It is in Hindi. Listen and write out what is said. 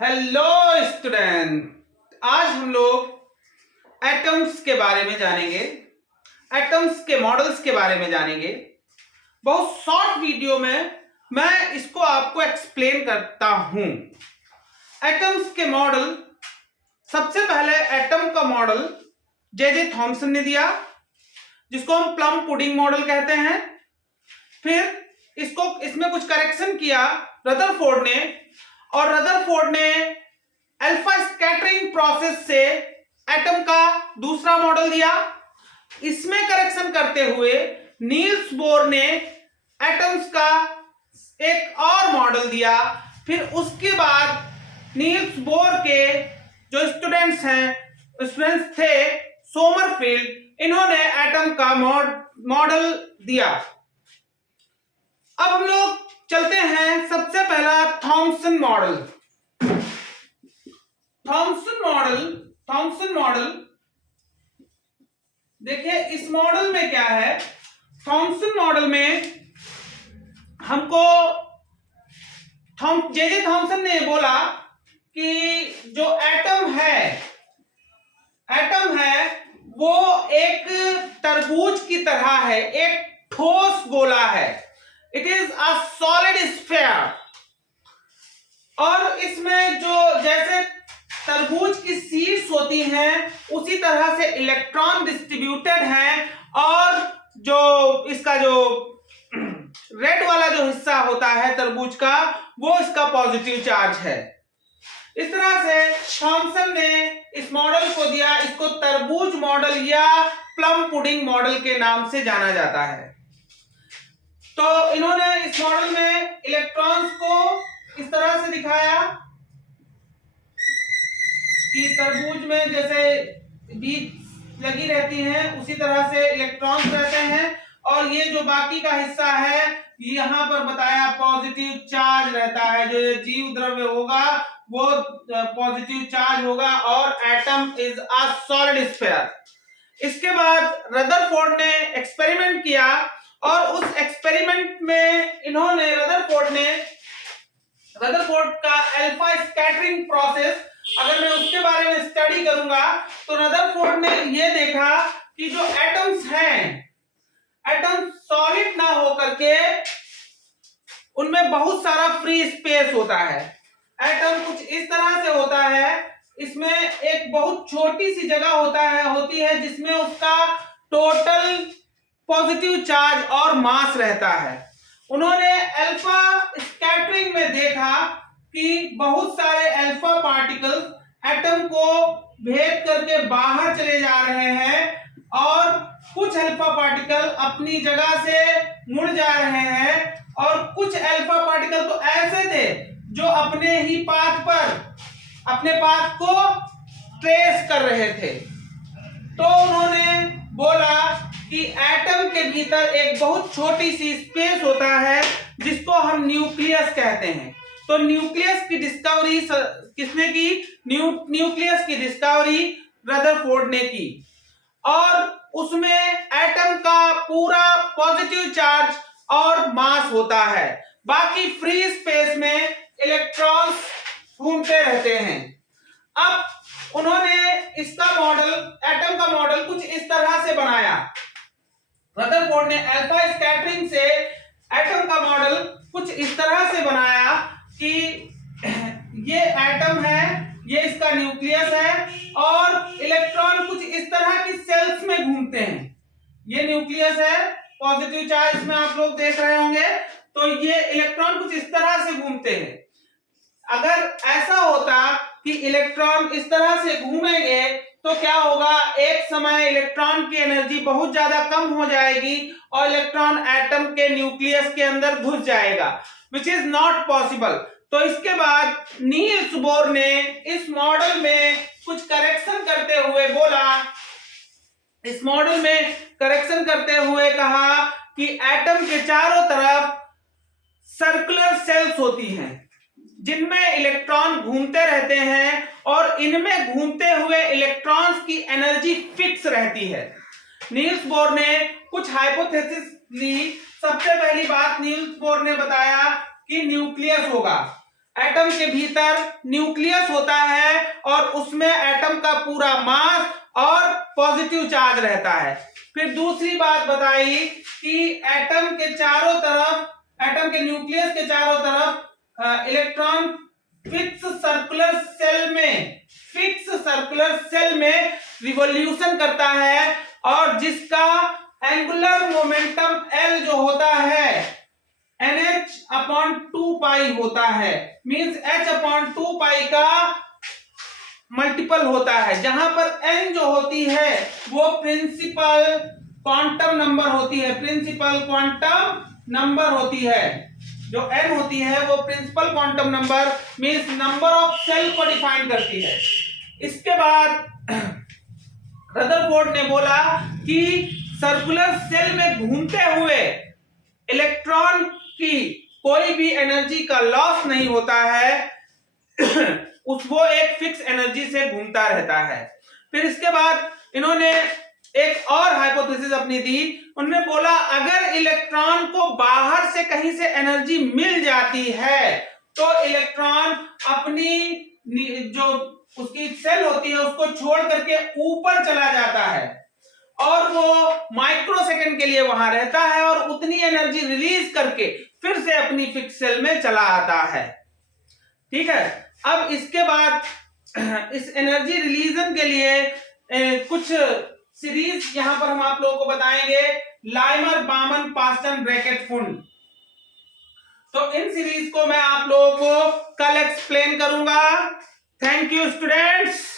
हेलो स्टूडेंट, आज हम लोग एटम्स के बारे में जानेंगे। एटम्स के मॉडल्स के बारे में जानेंगे। बहुत शॉर्ट वीडियो में मैं इसको आपको एक्सप्लेन करता हूं। एटम्स के मॉडल, सबसे पहले एटम का मॉडल जे थॉमसन ने दिया, जिसको हम प्लम पुडिंग मॉडल कहते हैं। फिर इसमें कुछ करेक्शन किया रदरफोर्ड ने, और रदरफोर्ड ने अल्फा स्कैटरिंग प्रोसेस से एटम का दूसरा मॉडल दिया। इसमें करेक्शन करते हुए नील्स बोर ने एटम्स का एक और मॉडल दिया। फिर उसके बाद नील्स बोर के जो स्टूडेंट्स थे सोमरफील्ड, इन्होंने एटम का मॉडल दिया। अब हम लोग चलते हैं, सबसे पहला थॉमसन मॉडल। थॉमसन मॉडल देखिए, इस मॉडल में क्या है। थॉमसन मॉडल में हमको जे थॉमसन ने बोला कि जो एटम है वो एक तरबूज की तरह है, एक ठोस गोला है। It is a solid sphere. और इसमें जो जैसे तरबूज की सीड्स होती हैं, उसी तरह से इलेक्ट्रॉन डिस्ट्रीब्यूटेड हैं, और जो इसका जो रेड वाला जो हिस्सा होता है तरबूज का, वो इसका पॉजिटिव चार्ज है। इस तरह से थॉमसन ने इस मॉडल को दिया। इसको तरबूज मॉडल या प्लम पुडिंग मॉडल के नाम से जाना जाता है। तो इन्होंने इस मॉडल में इलेक्ट्रॉन्स को इस तरह से दिखाया कि तरबूज में जैसे बीज लगी रहती हैं, उसी तरह से इलेक्ट्रॉन्स रहते हैं, और ये जो बाकी का हिस्सा है, यहाँ पर बताया पॉजिटिव चार्ज रहता है। जो ये जीव द्रव्य होगा वो पॉजिटिव चार्ज होगा, और atom is a solid sphere. इसके बाद रदरफोर्ड ने एक्सपेरिमेंट किया, और उस एक्सपेरिमेंट में इन्होंने रदरफोर्ड का अल्फा स्कैटरिंग प्रोसेस, अगर मैं उसके बारे में स्टडी करूंगा, तो रदरफोर्ड ने यह देखा कि जो एटम्स हैं, एटम सॉलिड ना होकर के उनमें बहुत सारा फ्री स्पेस होता है। एटम कुछ इस तरह से होता है, इसमें एक बहुत छोटी सी जगह होती है जिसमें उसका टोटल पॉजिटिव चार्ज और मास रहता है। उन्होंने अल्फा स्कैटरिंग में देखा कि बहुत सारे अल्फा पार्टिकल्स एटम को भेद करके बाहर चले जा रहे हैं, और कुछ अल्फा पार्टिकल अपनी जगह से मुड़ जा रहे हैं, और कुछ अल्फा पार्टिकल तो ऐसे थे जो अपने ही अपने पाथ को ट्रेस कर रहे थे। तो उन्होंने बोला कि एटम के भीतर एक बहुत छोटी सी स्पेस होता है जिसको हम न्यूक्लियस कहते हैं। तो न्यूक्लियस की डिस्कवरी किसने की? न्यूक्लियस की डिस्कवरी रदरफोर्ड ने की, और उसमें एटम का पूरा पॉजिटिव चार्ज और मास होता है। बाकी फ्री स्पेस में इलेक्ट्रॉन्स घूमते रहते हैं। अब उन्होंने इसका मॉडल, एटम का मॉडल कुछ इस तरह से बनाया। रदरफोर्ड ने अल्फा स्कैटरिंग से एटम का मॉडल कुछ इस तरह से बनाया कि ये एटम है, ये इसका न्यूक्लियस है, और इलेक्ट्रॉन कुछ इस तरह की सेल्स में घूमते हैं। ये न्यूक्लियस है, पॉजिटिव चार्ज में आप लोग देख रहे होंगे। तो ये इलेक्ट्रॉन कुछ इस तरह से घूमते हैं। अगर ऐसा होता कि इलेक्ट्रॉन इस तरह से घूमेंगे, तो क्या होगा, एक समय इलेक्ट्रॉन की एनर्जी बहुत ज्यादा कम हो जाएगी, और इलेक्ट्रॉन एटम के न्यूक्लियस के अंदर घुस जाएगा, विच इज नॉट पॉसिबल। तो इसके बाद नील्स बोर ने इस मॉडल में कुछ करेक्शन करते हुए बोला, इस मॉडल में करेक्शन करते हुए कहा कि एटम के चारों तरफ सर्कुलर सेल्स होती हैं जिनमें इलेक्ट्रॉन घूमते रहते हैं, और इनमें घूमते हुए इलेक्ट्रॉन्स की एनर्जी फिक्स रहती है। नील्स बोर ने कुछ हाइपोथेसिस ली। सबसे पहली बात नील्स बोर ने बताया कि न्यूक्लियस होगा। एटम के भीतर न्यूक्लियस होता है और उसमें एटम का पूरा मास और पॉजिटिव चार्ज रहता है। फिर दूसरी बात बताई कि एटम के चारों तरफ, एटम के न्यूक्लियस के चारों तरफ इलेक्ट्रॉन फिक्स सर्कुलर सेल में रिवॉल्यूशन करता है और जिसका एंगुलर मोमेंटम L जो होता है NH/2 होता है, मींस H/2 का मल्टीपल होता है, जहां पर N जो होती है वो प्रिंसिपल क्वांटम नंबर होती है, प्रिंसिपल क्वांटम नंबर होती है। जो N होती है वो principal quantum number means number of cell को डिफाइन करती है। इसके बाद रदरफोर्ड ने बोला कि सर्कुलर सेल में घूमते हुए इलेक्ट्रॉन की कोई भी एनर्जी का लॉस नहीं होता है वो एक फिक्स एनर्जी से घूमता रहता है। फिर इसके बाद इन्होंने एक और हाइपोथेसिस अपनी दी। उन्होंने बोला अगर इलेक्ट्रॉन को बाहर से कहीं से एनर्जी मिल जाती है तो इलेक्ट्रॉन अपनी जो उसकी सेल होती है उसको छोड़ करके ऊपर चला जाता है और वो माइक्रो सेकंड के लिए वहां रहता है और उतनी एनर्जी रिलीज करके फिर से अपनी फिक्स सेल में चला आता है। ठीक है, अब इसके बाद इस एनर्जी रिलीजन के लिए कुछ सीरीज यहां पर हम आप लोगों को बताएंगे, लाइमर, बामन, पास्टन, ब्रैकेट, फुंड। तो इन सीरीज को मैं आप लोगों को कल एक्सप्लेन करूंगा। Thank you students.